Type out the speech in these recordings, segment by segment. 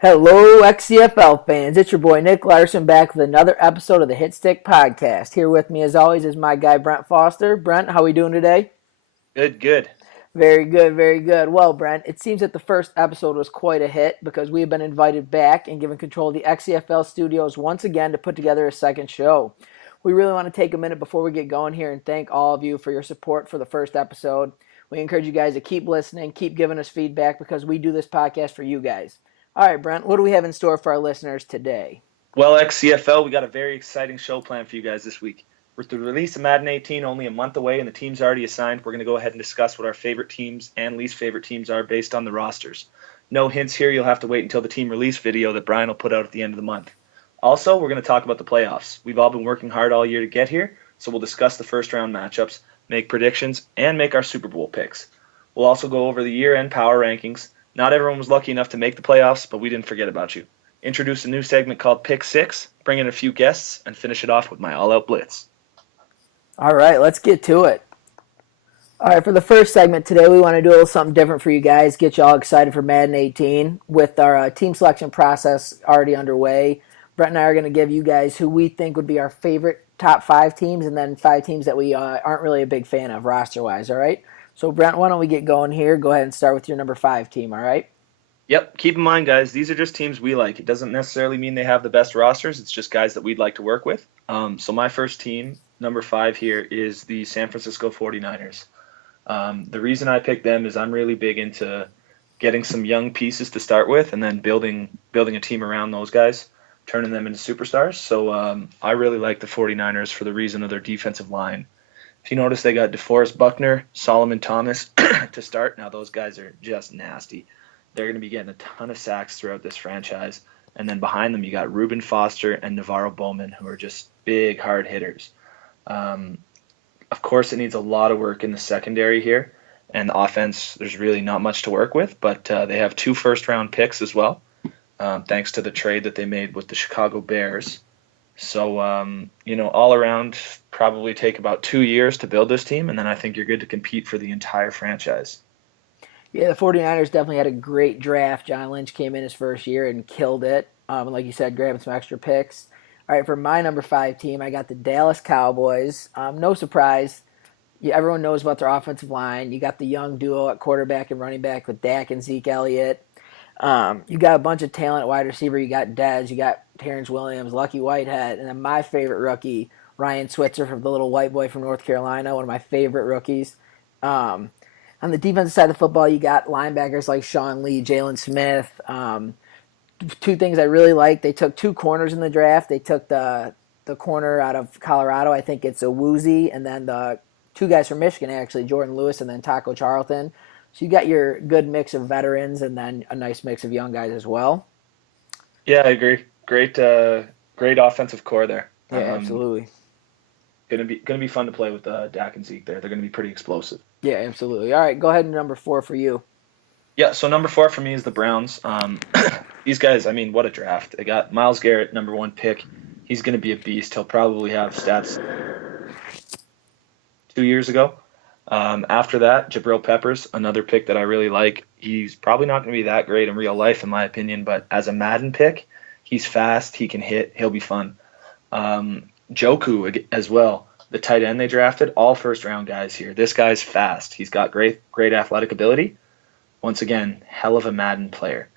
Hello, XCFL fans. It's your boy Nick Larson back with another episode of the Hitstick podcast. Here with me, as always, is my guy Brent Foster. Brent, how are we doing today? Good. Very good. Well, Brent, it seems that the first episode was quite a hit because we have been invited back and given control of the XCFL studios once again to put together a second show. We really want to take a minute before we get going here and thank all of you for your support for the first episode. We encourage you guys to keep listening, keep giving us feedback because we do this podcast for you guys. All right, Brent, what do we have in store for our listeners today? Well, XCFL, we got a very exciting show planned for you guys this week. With the release of Madden 18 only a month away and the teams already assigned, we're going to go ahead and discuss what our favorite teams and least favorite teams are based on the rosters. No hints here, you'll have to wait until the team release video that Brian will put out at the end of the month. Also, we're going to talk about the playoffs. We've all been working hard all year to get here, so we'll discuss the first round matchups, make predictions, and make our Super Bowl picks. We'll also go over the year-end power rankings. Not everyone was lucky enough to make the playoffs, but we didn't forget about you. Introduce a new segment called Pick 6, bring in a few guests, and finish it off with my All Out Blitz. All right, let's get to it. All right, for the first segment today, we want to do a little something different for you guys, get you all excited for Madden 18. With our team selection process already underway, Brent and I are going to give you guys who we think would be our favorite top 5 teams and then 5 teams that we aren't really a big fan of roster-wise, all right? So, Brent, why don't we get going here? Go ahead and start with your number 5 team, all right? Yep, keep in mind, guys, these are just teams we like. It doesn't necessarily mean they have the best rosters. It's just guys that we'd like to work with. So my first team, number 5 here, is the San Francisco 49ers. The reason I picked them is I'm really big into getting some young pieces to start with and then building a team around those guys, turning them into superstars. So I really like the 49ers for the reason of their defensive line. If you notice, they got DeForest Buckner, Solomon Thomas to start. Now, those guys are just nasty. They're going to be getting a ton of sacks throughout this franchise. And then behind them, you got Reuben Foster and Navarro Bowman, who are just big, hard hitters. Of course, it needs a lot of work in the secondary here. And the offense, there's really not much to work with. But they have 2 first-round picks as well, thanks to the trade that they made with the Chicago Bears. So, all around, probably take about 2 years to build this team, and then I think you're good to compete for the entire franchise. Yeah, the 49ers definitely had a great draft. John Lynch came in his first year and killed it. Like you said, grabbing some extra picks. All right, for my number 5 team, I got the Dallas Cowboys. No surprise. Everyone knows about their offensive line. You got the young duo at quarterback and running back with Dak and Zeke Elliott. You got a bunch of talent at wide receiver. You got Dez, you got Terrence Williams, Lucky Whitehead, and then my favorite rookie, Ryan Switzer, from the little white boy from North Carolina, one of my favorite rookies. On the defensive side of the football, you got linebackers like Sean Lee, Jalen Smith. 2 things I really like. They took 2 corners in the draft. They took the corner out of Colorado. I think it's a Woozy, and then the 2 guys from Michigan, actually, Jordan Lewis and then Taco Charlton. So you got your good mix of veterans and then a nice mix of young guys as well. Yeah, I agree. Great offensive core there. Yeah, absolutely. Gonna be fun to play with Dak and Zeke there. They're gonna be pretty explosive. Yeah, absolutely. All right, go ahead and number 4 for you. Yeah, so number 4 for me is the Browns. These guys, I mean, what a draft. They got Myles Garrett, number 1 pick. He's gonna be a beast. He'll probably have stats 2 years ago. After that, Jabril Peppers, another pick that I really like. He's probably not going to be that great in real life, in my opinion, but as a Madden pick, he's fast, he can hit, he'll be fun. Joku as well, the tight end they drafted, all first-round guys here. This guy's fast. He's got great athletic ability. Once again, hell of a Madden player.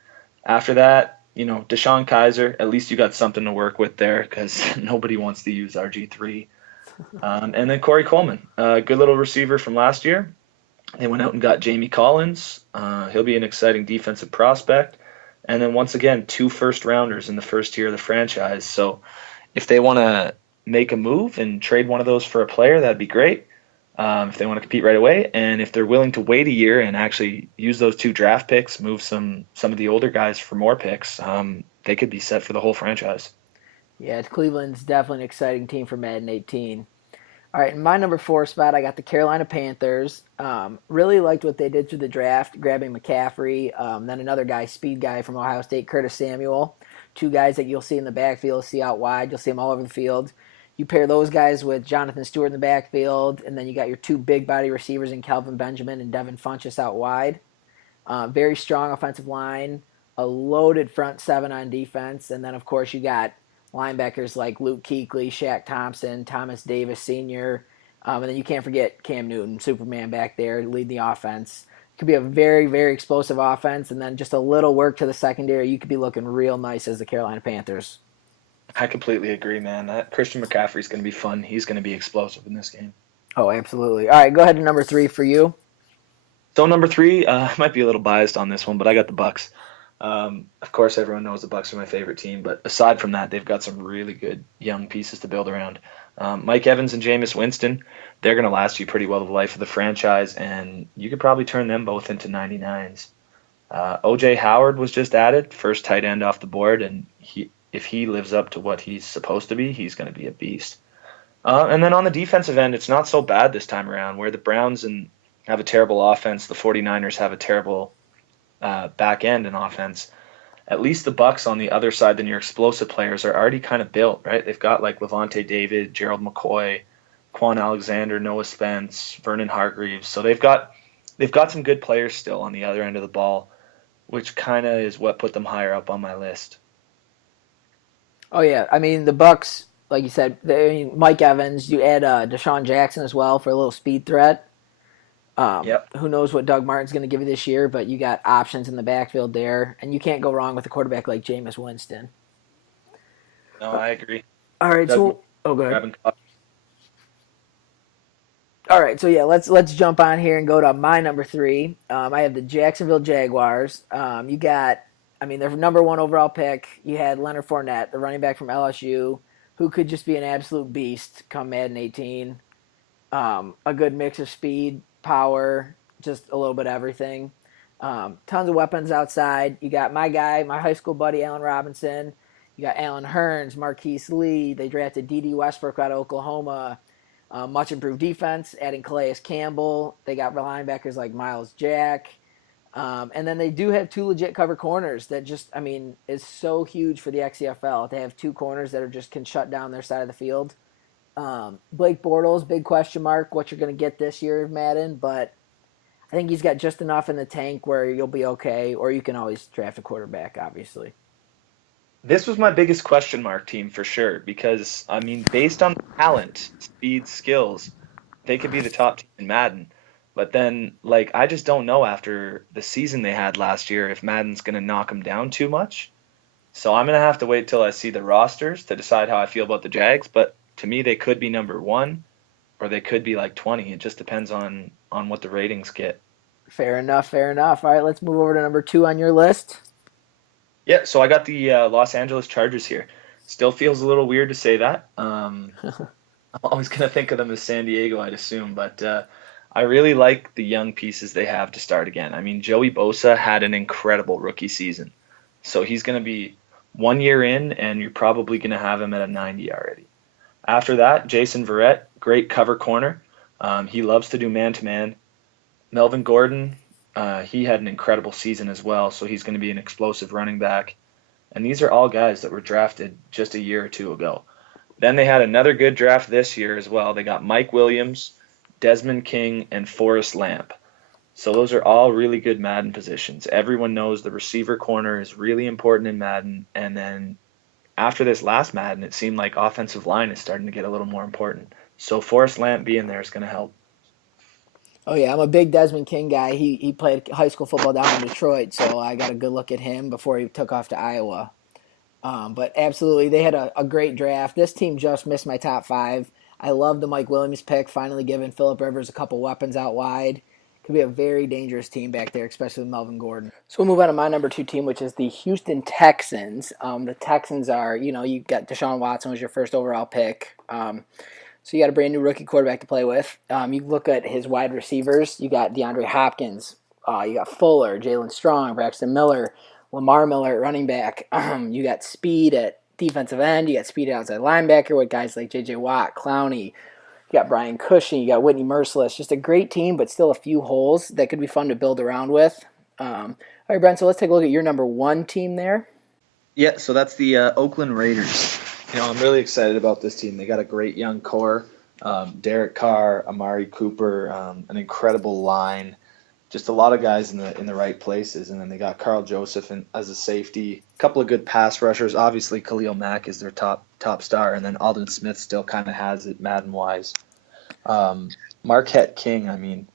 After that, Deshaun Kaiser, at least you got something to work with there because nobody wants to use RG3. And then Corey Coleman, a good little receiver from last year. They went out and got Jamie Collins. He'll be an exciting defensive prospect. And then once again, two first rounders in the first year of the franchise. So if they want to make a move and trade one of those for a player, that'd be great. If they want to compete right away, and if they're willing to wait a year and actually use those two draft picks, move some of the older guys for more picks, they could be set for the whole franchise. Yeah, Cleveland's definitely an exciting team for Madden 18. All right, in my number 4 spot, I got the Carolina Panthers. Really liked what they did through the draft, grabbing McCaffrey, then another guy, speed guy from Ohio State, Curtis Samuel. Two guys that you'll see in the backfield, see out wide. You'll see them all over the field. You pair those guys with Jonathan Stewart in the backfield, and then you got your two big body receivers in Kelvin Benjamin and Devin Funchess out wide. Very strong offensive line, a loaded front seven on defense, and then of course you got linebackers like Luke Kuechly, Shaq Thompson, Thomas Davis Sr., and then you can't forget Cam Newton, Superman back there, to lead the offense. It could be a very, very explosive offense, and then just a little work to the secondary. You could be looking real nice as the Carolina Panthers. I completely agree, man. That Christian McCaffrey's going to be fun. He's going to be explosive in this game. Oh, absolutely. All right, go ahead to number 3 for you. So number 3, I might be a little biased on this one, but I got the Bucks. Of course, everyone knows the Bucks are my favorite team, but aside from that, they've got some really good young pieces to build around. Mike Evans and Jameis Winston, they're going to last you pretty well the life of the franchise, and you could probably turn them both into 99s. O.J. Howard was just added, first tight end off the board, and if he lives up to what he's supposed to be, he's going to be a beast. And then on the defensive end, it's not so bad this time around, where the Browns have a terrible offense, the 49ers have a terrible back end and offense. At least the Bucks on the other side than your explosive players are already kind of built, right? They've got like Levante David, Gerald McCoy, Quan Alexander, Noah Spence, Vernon Hargreaves. So they've got some good players still on the other end of the ball, which kind of is what put them higher up on my list. Oh yeah, I mean the Bucks, like you said, Mike Evans. You add Deshaun Jackson as well for a little speed threat. Yep. Who knows what Doug Martin's going to give you this year, but you got options in the backfield there, and you can't go wrong with a quarterback like Jameis Winston. No, I agree. All right, Doug go ahead. grabbing. All right, so yeah, let's jump on here and go to my number 3. I have the Jacksonville Jaguars. You got, I mean, their number 1 overall pick. You had Leonard Fournette, the running back from LSU, who could just be an absolute beast come Madden 18. A good mix of speed, power, just a little bit of everything. Tons of weapons outside. You got my guy, my high school buddy, Allen Robinson. You got Alan Hearns, Marquise Lee. They drafted D.D. Westbrook out of Oklahoma. Much improved defense, adding Calais Campbell. They got linebackers like Miles Jack. And then they do have 2 legit cover corners that just, I mean, is so huge for the XCFL. They have 2 corners that can shut down their side of the field. Blake Bortles, big question mark, what you're going to get this year of Madden, but I think he's got just enough in the tank where you'll be okay, or you can always draft a quarterback, obviously. This was my biggest question mark team for sure because, I mean, based on talent, speed, skills, they could be the top team in Madden. But then, like, I just don't know after the season they had last year if Madden's going to knock them down too much. So I'm going to have to wait till I see the rosters to decide how I feel about the Jags. But to me, they could be number 1 or they could be like 20. It just depends on what the ratings get. Fair enough, fair enough. All right, let's move over to number 2 on your list. Yeah, so I got the Los Angeles Chargers here. Still feels a little weird to say that. I'm always going to think of them as San Diego, I'd assume. But I really like the young pieces they have to start again. I mean, Joey Bosa had an incredible rookie season. So he's going to be 1 year in, and you're probably going to have him at a 90 already. After that, Jason Verrett, great cover corner. He loves to do man-to-man. Melvin Gordon, he had an incredible season as well, so he's going to be an explosive running back. And these are all guys that were drafted just a year or 2 ago. Then they had another good draft this year as well. They got Mike Williams, Desmond King, and Forrest Lamp. So those are all really good Madden positions. Everyone knows the receiver corner is really important in Madden. And then after this last Madden, it seemed like offensive line is starting to get a little more important. So Forrest Lamp being there is going to help. Oh yeah, I'm a big Desmond King guy. He played high school football down in Detroit, so I got a good look at him before he took off to Iowa. But absolutely, they had a great draft. This team just missed my top 5. I love the Mike Williams pick, finally giving Phillip Rivers a couple weapons out wide. Could be a very dangerous team back there, especially with Melvin Gordon. So we'll move on to my number 2 team, which is the Houston Texans. The Texans are, you got Deshaun Watson was your first overall pick. So you got a brand new rookie quarterback to play with. You look at his wide receivers. You got DeAndre Hopkins. You got Fuller, Jalen Strong, Braxton Miller, Lamar Miller at running back. You got speed at defensive end. You got speed at outside linebacker with guys like J.J. Watt, Clowney. You got Brian Cushing. You got Whitney Merciless. Just a great team, but still a few holes that could be fun to build around with. All right, Brent, so let's take a look at your number 1 team there. Yeah, so that's the Oakland Raiders. I'm really excited about this team. They got a great young core. Derek Carr, Amari Cooper, an incredible line. Just a lot of guys in the right places. And then they got Carl Joseph as a safety. A couple of good pass rushers. Obviously, Khalil Mack is their top star. And then Aldon Smith still kind of has it Madden-wise. Marquette King,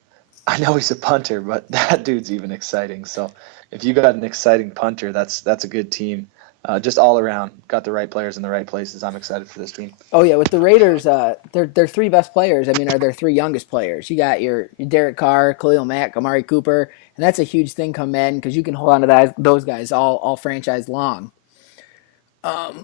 I know he's a punter, but that dude's even exciting. So if you got an exciting punter, that's a good team. Just all around, got the right players in the right places. I'm excited for this team. Oh yeah, with the Raiders, their 3 best players, are their 3 youngest players. You got your Derek Carr, Khalil Mack, Amari Cooper, and that's a huge thing come in because you can hold on to those guys all franchise long.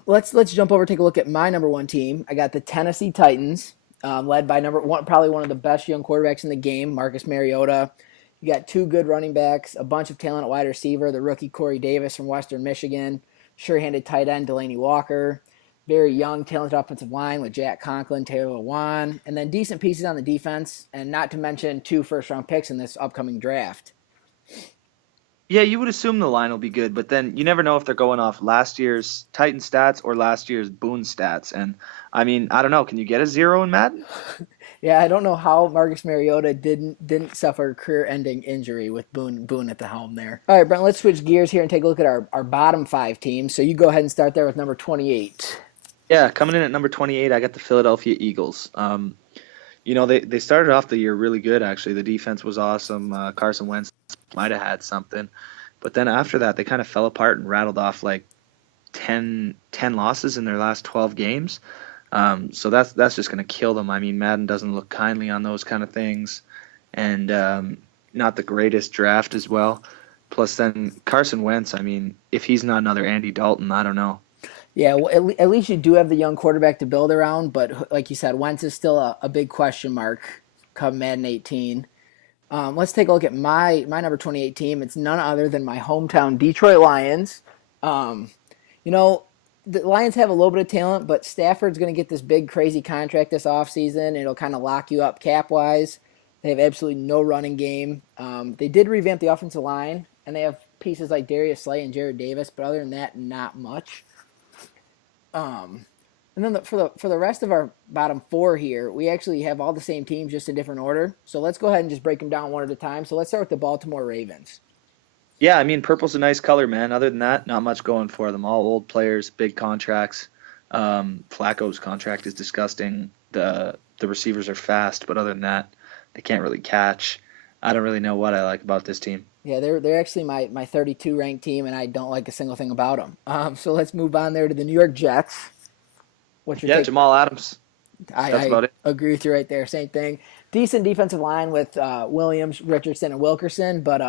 Let's jump over and take a look at my number 1 team. I got the Tennessee Titans, led by probably one of the best young quarterbacks in the game, Marcus Mariota. You got 2 good running backs, a bunch of talent at wide receiver, the rookie Corey Davis from Western Michigan. Sure-handed tight end Delaney Walker, very young, talented offensive line with Jack Conklin, Taylor Lewan, and then decent pieces on the defense, and not to mention 2 first-round picks in this upcoming draft. Yeah, you would assume the line will be good, but then you never know if they're going off last year's Titan stats or last year's Boone stats. And, I don't know. Can you get a 0 in Madden? Yeah, I don't know how Marcus Mariota didn't suffer a career-ending injury with Boone at the helm there. All right, Brent, let's switch gears here and take a look at our bottom 5 teams. So you go ahead and start there with number 28. Yeah, coming in at number 28, I got the Philadelphia Eagles. They started off the year really good, actually. The defense was awesome. Carson Wentz might have had something. But then after that, they kind of fell apart and rattled off like 10 losses in their last 12 games. So that's just going to kill them. Madden doesn't look kindly on those kind of things, and not the greatest draft as well. Plus, then Carson Wentz. If he's not another Andy Dalton, I don't know. Yeah, well, at least you do have the young quarterback to build around, but like you said, Wentz is still a big question mark come Madden 18. Let's take a look at my number 28 team. It's none other than my hometown Detroit Lions. The Lions have a little bit of talent, but Stafford's going to get this big, crazy contract this offseason. It'll kind of lock you up cap-wise. They have absolutely no running game. They did revamp the offensive line, and they have pieces like Darius Slay and Jared Davis, but other than that, not much. And then for the rest of our bottom 4 here, we actually have all the same teams, just in different order. So let's go ahead and just break them down one at a time. So let's start with the Baltimore Ravens. Yeah, purple's a nice color, man. Other than that, not much going for them. All old players, big contracts. Flacco's contract is disgusting. The receivers are fast, but other than that, they can't really catch. I don't really know what I like about this team. Yeah, they're actually my 32 ranked team, and I don't like a single thing about them. So let's move on there to the New York Jets. What's your take? Jamal Adams. That's about it. Agree with you right there. Same thing. Decent defensive line with Williams, Richardson, and Wilkerson, but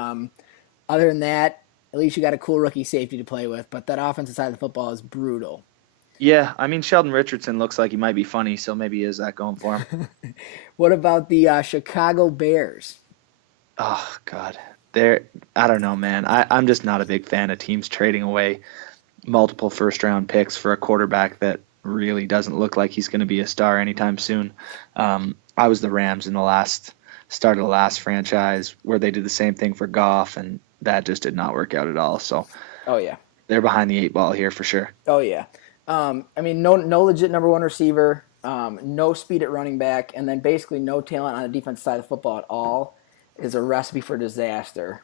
other than that, at least you got a cool rookie safety to play with. But that offensive side of the football is brutal. Yeah, Sheldon Richardson looks like he might be funny, so maybe he is that going for him. What about the Chicago Bears? Oh, God. I don't know, man. I'm just not a big fan of teams trading away multiple first-round picks for a quarterback that really doesn't look like he's going to be a star anytime soon. I was the Rams in the start of the last franchise where they did the same thing for Goff, and that just did not work out at all. So, oh yeah, they're behind the 8 ball here for sure. Oh yeah. No legit number 1 receiver, no speed at running back, and then basically no talent on the defense side of football at all is a recipe for disaster.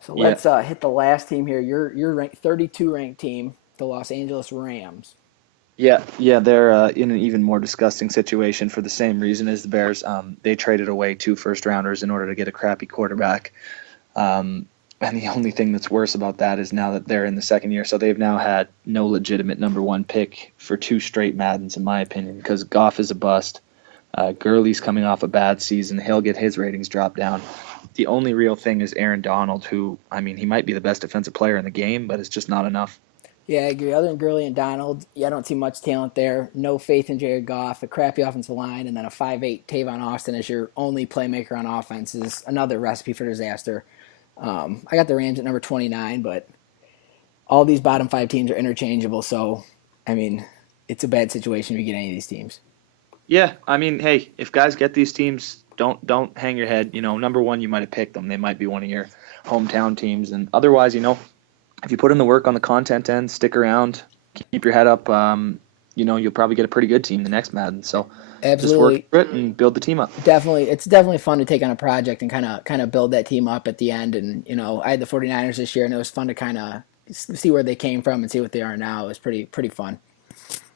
So let's hit the last team here. Your 32 ranked team, the Los Angeles Rams. Yeah, they're in an even more disgusting situation for the same reason as the Bears. They traded away 2 first-rounders in order to get a crappy quarterback. And the only thing that's worse about that is now that they're in the second year. So they've now had no legitimate number 1 pick for 2 straight Maddens, in my opinion, because Goff is a bust. Gurley's coming off a bad season. He'll get his ratings dropped down. the only real thing is Aaron Donald, who, I mean, he might be the best defensive player in the game, but it's just not enough. Yeah, I agree. Other than Gurley and Donald, yeah, I don't see much talent there. No faith in Jared Goff, a crappy offensive line, and then a 5'8" Tavon Austin as your only playmaker on offense is another recipe for disaster. I got the Rams at number 29, but all these bottom five teams are interchangeable, so, I mean, it's a bad situation if you get any of these teams. Yeah, I mean, hey, if guys get these teams, don't hang your head. Number one, you might have picked them. They might be one of your hometown teams, and otherwise, if you put in the work on the content end, stick around, keep your head up, you'll probably get a pretty good team the next Madden. So Absolutely. just work for it and build the team up. Definitely, it's definitely fun to take on a project and kind of build that team up at the end. And I had the 49ers this year, and it was fun to kind of see where they came from and see what they are now. It was pretty fun.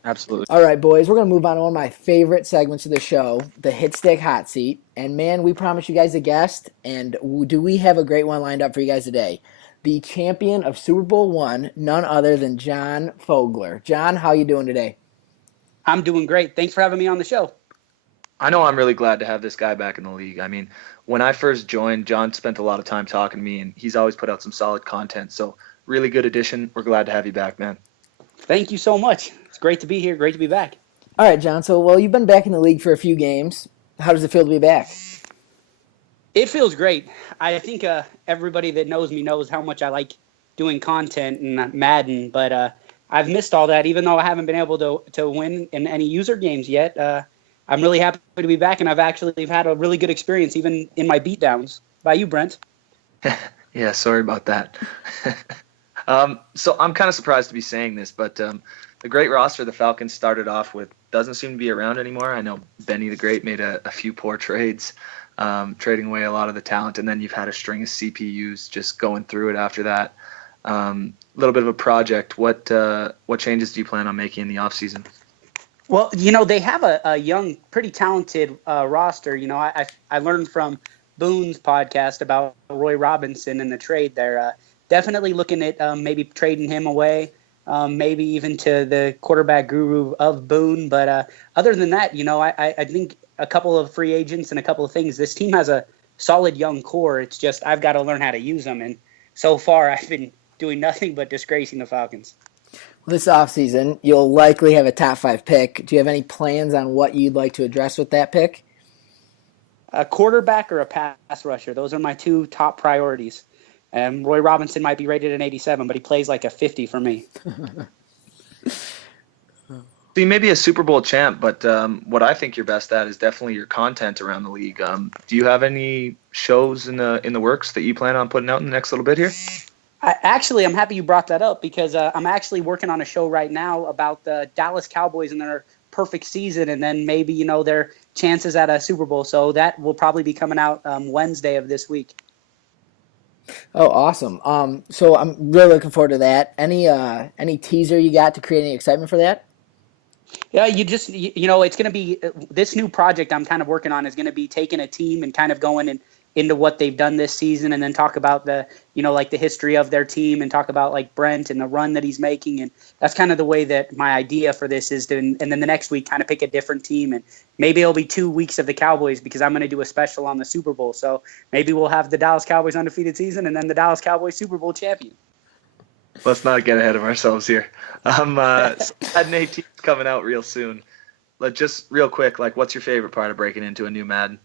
Absolutely. All right, boys, we're going to move on to one of my favorite segments of the show, the Hitstick Hot Seat. And, man, we promised you guys a guest, and do we have a great one lined up for you guys today? The champion of Super Bowl I, none other than John Fogler. John, how you doing today? I'm doing great. Thanks for having me on the show. I know I'm really glad to have this guy back in the league. I mean, when I first joined, John spent a lot of time talking to me, and he's always put out some solid content. So, really good addition. We're glad to have you back, man. Thank you so much. It's great to be here. Great to be back. All right, John. So, well, you've been back in the league for a few games. How does it feel to be back? It feels great. I think everybody that knows me knows how much I like doing content and Madden, but I've missed all that, even though I haven't been able to win in any user games yet. I'm really happy to be back, and I've had a really good experience, even in my beatdowns. By you, Brent. Yeah, sorry about that. So I'm kind of surprised to be saying this, but the great roster the Falcons started off with doesn't seem to be around anymore. I know Benny the Great made a few poor trades, trading away a lot of the talent, and then you've had a string of CPUs just going through it after that. A little bit of a project. What changes do you plan on making in the offseason? Well, they have a young, pretty talented roster. I learned from Boone's podcast about Roy Robinson and the trade. They're definitely looking at maybe trading him away, maybe even to the quarterback guru of Boone. But other than that, I think a couple of free agents and a couple of things. This team has a solid young core. It's just I've got to learn how to use them. And so far, I've been doing nothing but disgracing the Falcons. Well, this offseason, you'll likely have a top 5 pick. Do you have any plans on what you'd like to address with that pick? A quarterback or a pass rusher. Those are my two top priorities. Roy Robinson might be rated an 87, but he plays like a 50 for me. So you may be a Super Bowl champ, but what I think you're best at is definitely your content around the league. Do you have any shows in the works that you plan on putting out in the next little bit here? I'm happy you brought that up because I'm actually working on a show right now about the Dallas Cowboys and their perfect season and then maybe, their chances at a Super Bowl. So that will probably be coming out Wednesday of this week. Oh, awesome. So I'm really looking forward to that. Any teaser you got to create any excitement for that? Yeah, it's going to be this new project I'm kind of working on is going to be taking a team and kind of going into what they've done this season and then talk about the history of their team and talk about like Brent and the run that he's making. And that's kind of the way that my idea for this is to, and then the next week kind of pick a different team. And maybe it'll be 2 weeks of the Cowboys because I'm going to do a special on the Super Bowl. So maybe we'll have the Dallas Cowboys undefeated season and then the Dallas Cowboys Super Bowl champion. Let's not get ahead of ourselves here. Madden 18 is coming out real soon. Just real quick, what's your favorite part of breaking into a new Madden?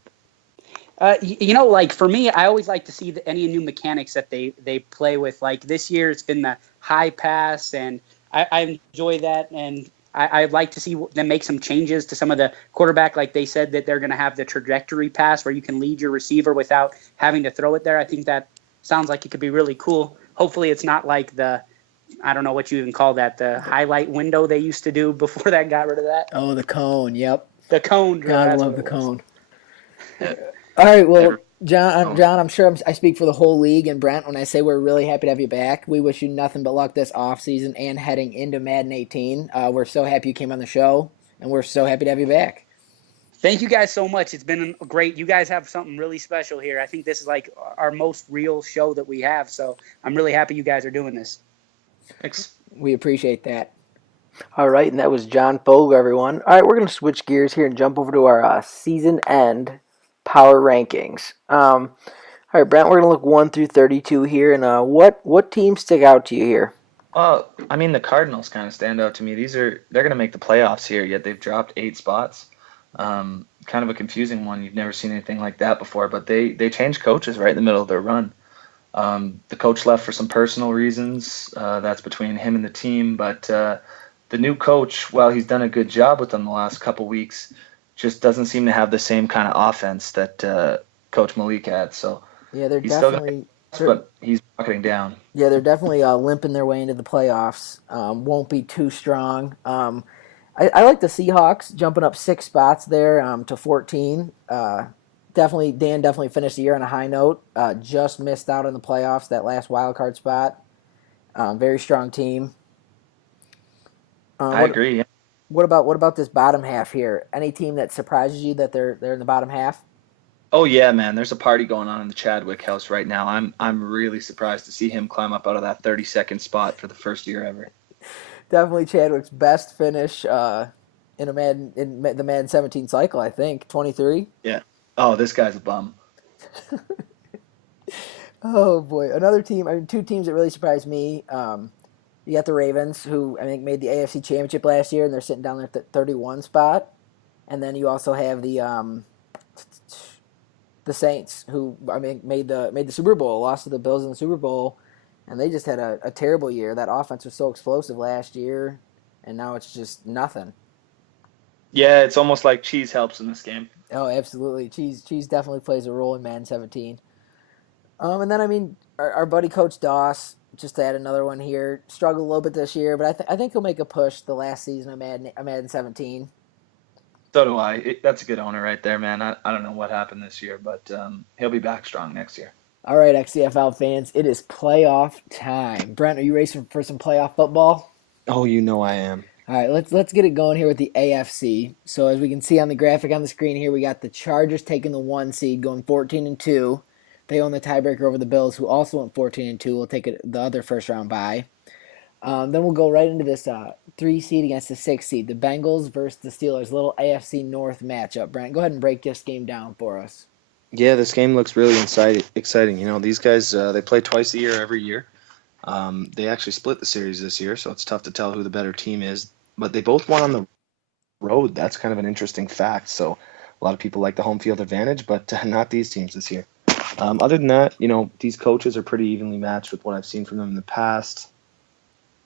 For me, I always like to see any new mechanics that they play with. Like this year, it's been the high pass, and I enjoy that. And I'd like to see them make some changes to some of the quarterback. Like they said that they're going to have the trajectory pass where you can lead your receiver without having to throw it there. I think that sounds like it could be really cool. Hopefully, it's not like I don't know what you even call that, the highlight window they used to do before that got rid of that. Oh, the cone. Yep. The cone. God, I love the cone. All right, well, John, I'm sure I speak for the whole league and Brent when I say we're really happy to have you back. We wish you nothing but luck this offseason and heading into Madden 18. We're so happy you came on the show, and we're so happy to have you back. Thank you guys so much. It's been great. You guys have something really special here. I think this is like our most real show that we have, so I'm really happy you guys are doing this. Thanks. We appreciate that. All right, and that was John Fogler, everyone. All right, we're going to switch gears here and jump over to our season end power rankings. All All right, Brent, we're going to look 1 through 32 here. And what teams stick out to you here? Well, I mean, the Cardinals kind of stand out to me. They're going to make the playoffs here, yet they've dropped 8 spots. Kind of a confusing one. You've never seen anything like that before, but they changed coaches right in the middle of their run. The coach left for some personal reasons. That's between him and the team. But the new coach, while he's done a good job with them the last couple weeks, just doesn't seem to have the same kind of offense that Coach Malik had. So Yeah, they're he's still going to definitely but he's rocketing down. yeah, they're definitely limping their way into the playoffs. Won't be too strong. I like the Seahawks jumping up 6 spots there to 14. Dan definitely finished the year on a high note. Just missed out on the playoffs, that last wild card spot. Very strong team. I agree. Yeah. What about this bottom half here? Any team that surprises you that they're in the bottom half? Oh yeah, man. There's a party going on in the Chadwick house right now. I'm really surprised to see him climb up out of that 32nd spot for the first year ever. Definitely Chadwick's best finish in the Madden 17 cycle. I think 23. Yeah. Oh, this guy's a bum. Oh boy, another team. I mean, 2 teams that really surprised me. You got the Ravens, who I think made the AFC Championship last year, and they're sitting down there at the 31 spot. And then you also have the Saints, who I mean made the Super Bowl, lost to the Bills in the Super Bowl, and they just had a terrible year. That offense was so explosive last year, and now it's just nothing. Yeah, it's almost like cheese helps in this game. Oh, absolutely. Cheese definitely plays a role in Madden 17. And then I mean our buddy Coach Doss, just to add another one here, struggled a little bit this year, but I think he'll make a push the last season of Madden 17. So do I. That's a good owner right there, man. I don't know what happened this year, but he'll be back strong next year. All right, XCFL fans, it is playoff time. Brent, are you racing for some playoff football? Oh, you know I am. All right, let's get it going here with the AFC. So as we can see on the graphic on the screen here, we got the Chargers taking the 1 seed, going 14-2. They own the tiebreaker over the Bills, who also went 14-2. We'll take the other first round bye. Then we'll go right into this 3 seed against the 6 seed, the Bengals versus the Steelers. Little AFC North matchup. Brent, go ahead and break this game down for us. Yeah, this game looks really exciting. You know, these guys, they play twice a year every year. They actually split the series this year, so it's tough to tell who the better team is. But they both won on the road. That's kind of an interesting fact. So a lot of people like the home field advantage, but not these teams this year. Other than that, you know, these coaches are pretty evenly matched with what I've seen from them in the past.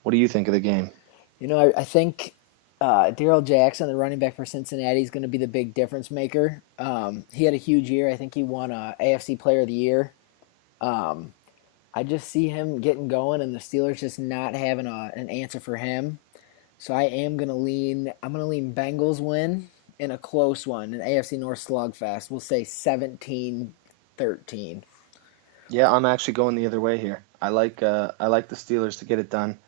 What do you think of the game? You know, I think Darrell Jackson, the running back for Cincinnati, is going to be the big difference maker. He had a huge year. I think he won AFC Player of the Year. I just see him getting going, and the Steelers just not having an answer for him. So I'm going to lean Bengals win in a close one, an AFC North slugfest. We'll say 17-13. Yeah, I'm actually going the other way here. I like the Steelers to get it done.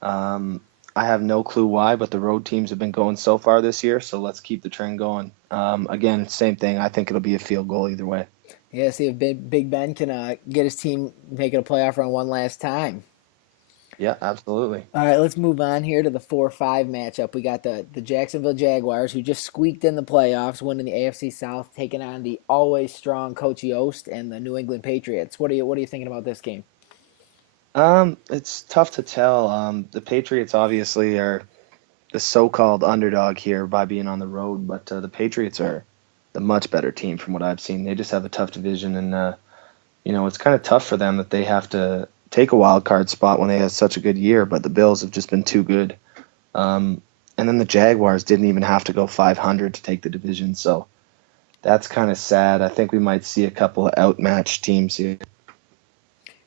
I have no clue why, but the road teams have been going so far this year, so let's keep the trend going. Again, same thing. I think it'll be a field goal either way. Yeah, see if Big Ben can get his team making a playoff run one last time. Yeah, absolutely. All right, let's move on here to the 4-5 matchup. We got the Jacksonville Jaguars, who just squeaked in the playoffs, winning the AFC South, taking on the always strong Coach Yost and the New England Patriots. What are you thinking about this game? It's tough to tell. The Patriots obviously are the so-called underdog here by being on the road, but the Patriots are the much better team from what I've seen. They just have a tough division, and you know, it's kind of tough for them that they have to take a wild card spot when they had such a good year, but the Bills have just been too good. And then the Jaguars didn't even have to go 500 to take the division, so that's kind of sad. I think we might see a couple of outmatched teams here.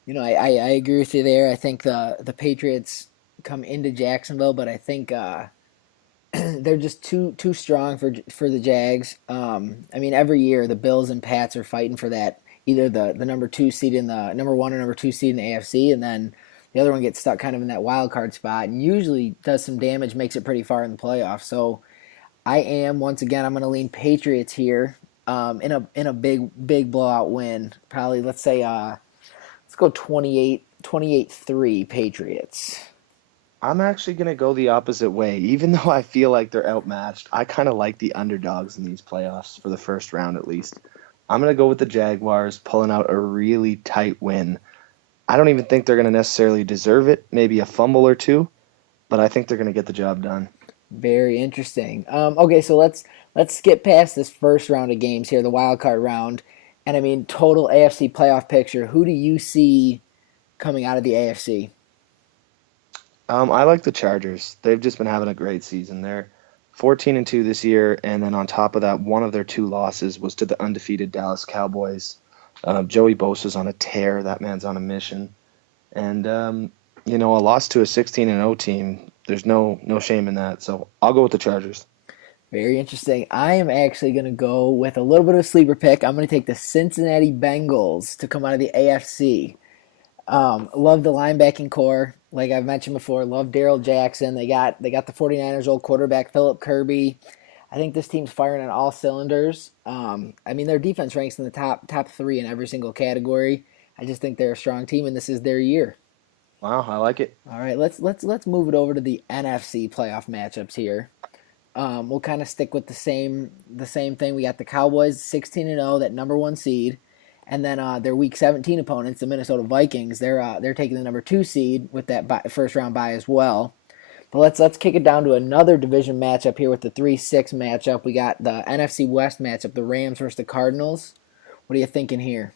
You know, I agree with you there. I think the Patriots come into Jacksonville, but I think they're just too strong for the Jags. I mean, every year the Bills and Pats are fighting for that, either the number 2 seed in the number 1 or number 2 seed in the AFC, and then the other one gets stuck kind of in that wild card spot, and usually does some damage, makes it pretty far in the playoffs. So I'm going to lean Patriots here in a big blowout win. Probably let's say let's go 28-3 Patriots. I'm actually going to go the opposite way. Even though I feel like they're outmatched, I kind of like the underdogs in these playoffs for the first round at least. I'm going to go with the Jaguars pulling out a really tight win. I don't even think they're going to necessarily deserve it, maybe a fumble or two, but I think they're going to get the job done. Very interesting. Okay, so let's skip past this first round of games here, the wild card round, and I mean total AFC playoff picture. Who do you see coming out of the AFC? I like the Chargers. They've just been having a great season. They're 14-2 this year, and then on top of that, one of their two losses was to the undefeated Dallas Cowboys. Joey Bosa's on a tear. That man's on a mission. And a loss to a 16-0 team, there's no shame in that. So I'll go with the Chargers. Very interesting. I am actually going to go with a little bit of a sleeper pick. I'm going to take the Cincinnati Bengals to come out of the AFC. Love the linebacking core. Like I've mentioned before, love Darrell Jackson. They got the 49ers old quarterback, Philip Kirby. I think this team's firing on all cylinders. I mean, their defense ranks in the top three in every single category. I just think they're a strong team, and this is their year. Wow, I like it. All right, let's move it over to the NFC playoff matchups here. We'll kind of stick with the same thing. We got the Cowboys 16-0, that number one seed, and then their Week 17 opponents, the Minnesota Vikings. They're taking the number 2 seed with that first round bye as well. But let's kick it down to another division matchup here with the 3-6 matchup. We got the NFC West matchup, the Rams versus the Cardinals. What are you thinking here?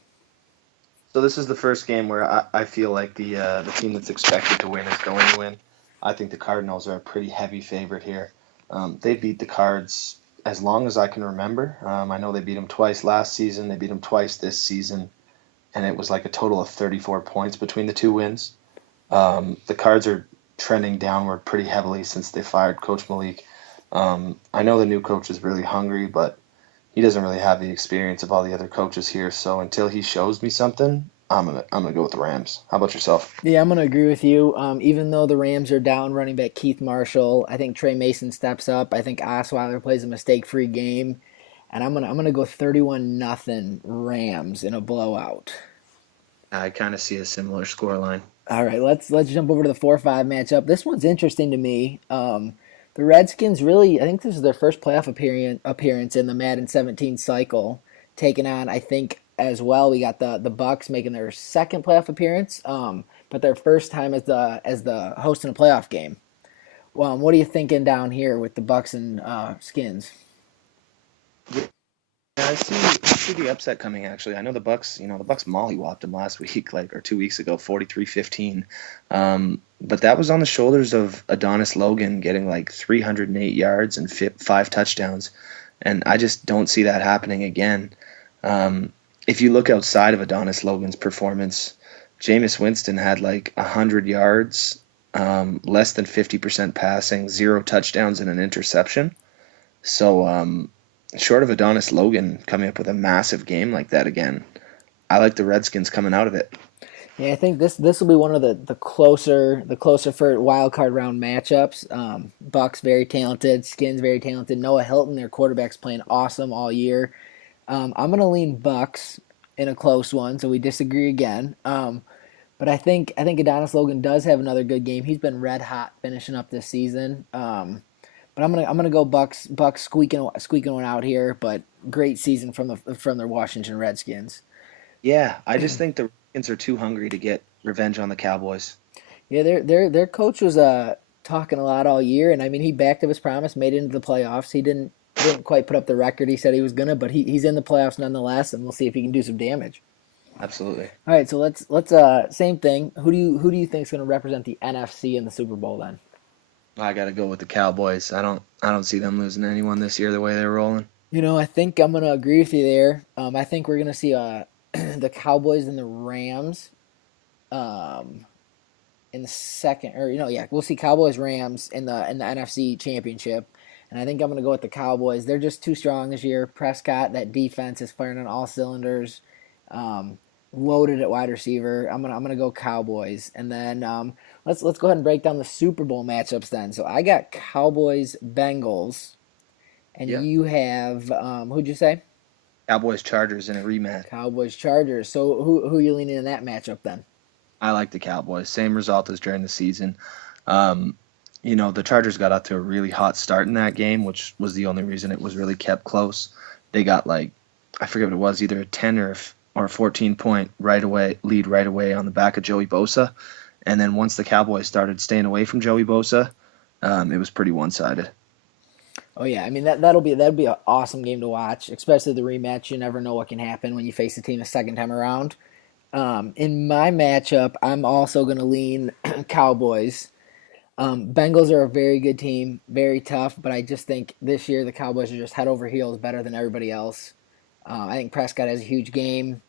So this is the first game where I feel like the team that's expected to win is going to win. I think the Cardinals are a pretty heavy favorite here. They beat the Cards as long as I can remember. I know they beat them twice last season. They beat them twice this season, and it was like a total of 34 points between the two wins. The Cards are trending downward pretty heavily since they fired Coach Malik. I know the new coach is really hungry, but he doesn't really have the experience of all the other coaches here. So until he shows me something, I'm gonna go with the Rams. How about yourself? Yeah, I'm gonna agree with you. Even though the Rams are down running back Keith Marshall, I think Trey Mason steps up. I think Osweiler plays a mistake-free game, and I'm gonna go 31-0 Rams in a blowout. I kind of see a similar scoreline. All right, let's jump over to the 4-5 matchup. This one's interesting to me. The Redskins really, I think this is their first playoff appearance in the Madden 17 cycle, taking on, I think, as well. We got the Bucks making their second playoff appearance, but their first time as the host in a playoff game. Well, what are you thinking down here with the Bucks and Skins? Yeah, I see the upset coming. Actually, I know the Bucks. The Bucks mollywopped them last week, or 2 weeks ago, 43-15. But that was on the shoulders of Adonis Logan getting like 308 yards and 5 touchdowns, and I just don't see that happening again. If you look outside of Adonis Logan's performance, Jameis Winston had like 100 yards, less than 50% passing, 0 touchdowns, and an interception. So, short of Adonis Logan coming up with a massive game like that again, I like the Redskins coming out of it. Yeah, I think this will be one of the closer for wild card round matchups. Bucks very talented, Skins very talented. Noah Hilton, their quarterback's playing awesome all year. I'm gonna lean Bucks in a close one, so we disagree again. But I think Adonis Logan does have another good game. He's been red hot finishing up this season. But I'm gonna go Bucks squeaking one out here. But great season from their Washington Redskins. Yeah, I just think the Redskins are too hungry to get revenge on the Cowboys. Yeah, their coach was talking a lot all year, and I mean he backed up his promise, made it into the playoffs. He didn't quite put up the record he said he was gonna, but he's in the playoffs nonetheless, and we'll see if he can do some damage. Absolutely. All right, so let's same thing. Who do you think is gonna represent the NFC in the Super Bowl then? I got to go with the Cowboys. I don't see them losing to anyone this year the way they're rolling. I think I'm gonna agree with you there. I think we're gonna see the Cowboys and the Rams in the second, we'll see Cowboys Rams in the NFC Championship, and I think I'm gonna go with the Cowboys. They're just too strong this year. Prescott, that defense is firing on all cylinders. Loaded at wide receiver. I'm gonna go Cowboys, and then let's go ahead and break down the Super Bowl matchups then. So I got Cowboys Bengals, and you have who'd you say? Cowboys Chargers in a rematch. Cowboys Chargers. So who are you leaning in that matchup then? I like the Cowboys. Same result as during the season. The Chargers got out to a really hot start in that game, which was the only reason it was really kept close. They got like I forget what it was, either a 10 or 14 point lead right away on the back of Joey Bosa. And then once the Cowboys started staying away from Joey Bosa, it was pretty one-sided. Oh yeah, I mean that'll be an awesome game to watch, especially the rematch. You never know what can happen when you face a team a second time around. In my matchup, I'm also going to lean Cowboys. Bengals are a very good team, very tough, but I just think this year the Cowboys are just head over heels better than everybody else. I think Prescott has a huge game,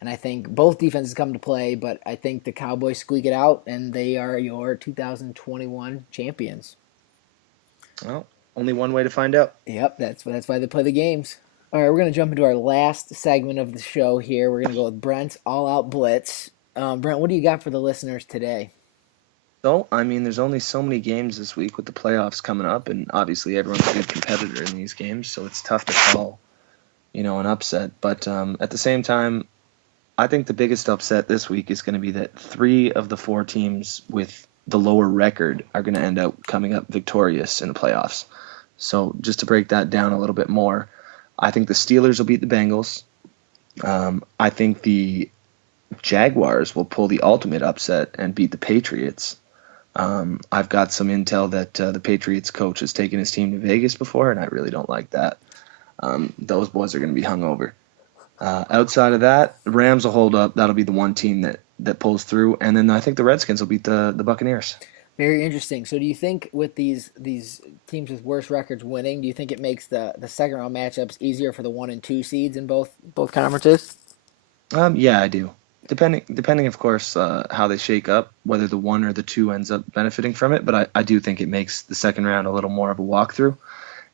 and I think both defenses come to play, but I think the Cowboys squeak it out, and they are your 2021 champions. Well, only one way to find out. Yep, that's why they play the games. All right, we're going to jump into our last segment of the show here. We're going to go with Brent's All Out Blitz. Brent, what do you got for the listeners today? So, I mean, there's only so many games this week with the playoffs coming up, and obviously everyone's a good competitor in these games, so it's tough to call, an upset. But at the same time, I think the biggest upset this week is going to be that 3 of the 4 teams with the lower record are going to end up coming up victorious in the playoffs. So just to break that down a little bit more, I think the Steelers will beat the Bengals. I think the Jaguars will pull the ultimate upset and beat the Patriots. I've got some intel that the Patriots coach has taken his team to Vegas before, and I really don't like that. Those boys are going to be hungover. Outside of that, the Rams will hold up. That'll be the one team that pulls through. And then I think the Redskins will beat the Buccaneers. Very interesting. So do you think with these teams with worse records winning, do you think it makes the second round matchups easier for the 1 and 2 seeds in both conferences? Yeah, I do. Depending, of course, how they shake up, whether the 1 or the 2 ends up benefiting from it. But I do think it makes the second round a little more of a walkthrough.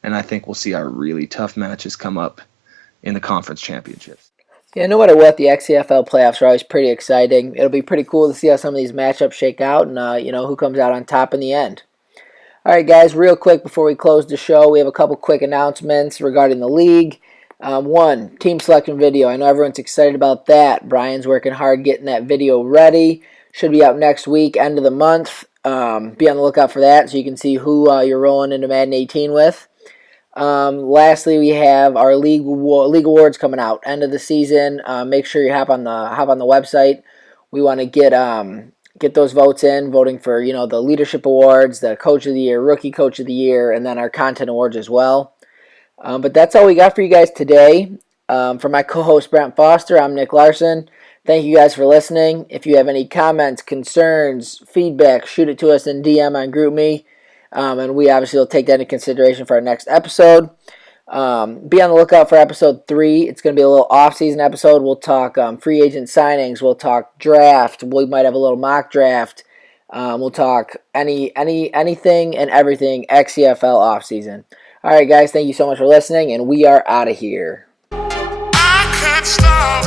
And I think we'll see our really tough matches come up in the conference championships. Yeah, no matter what, the XCFL playoffs are always pretty exciting. It'll be pretty cool to see how some of these matchups shake out and, who comes out on top in the end. All right, guys, real quick before we close the show, we have a couple quick announcements regarding the league. One, team selection video. I know everyone's excited about that. Brian's working hard getting that video ready. Should be out next week, end of the month. Be on the lookout for that so you can see who you're rolling into Madden 18 with. Lastly, we have our league awards coming out end of the season. Make sure you hop on the website. We want to get those votes in, voting for the leadership awards, the coach of the year, rookie coach of the year, and then our content awards as well. But that's all we got for you guys today. For my co-host Brent Foster, I'm Nick Larson. Thank you guys for listening. If you have any comments, concerns, feedback, shoot it to us in DM on GroupMe. And we obviously will take that into consideration for our next episode. Be on the lookout for episode 3. It's going to be a little off-season episode. We'll talk free agent signings. We'll talk draft. We might have a little mock draft. We'll talk anything and everything XCFL off-season. All right, guys, thank you so much for listening, and we are out of here. I can't stop.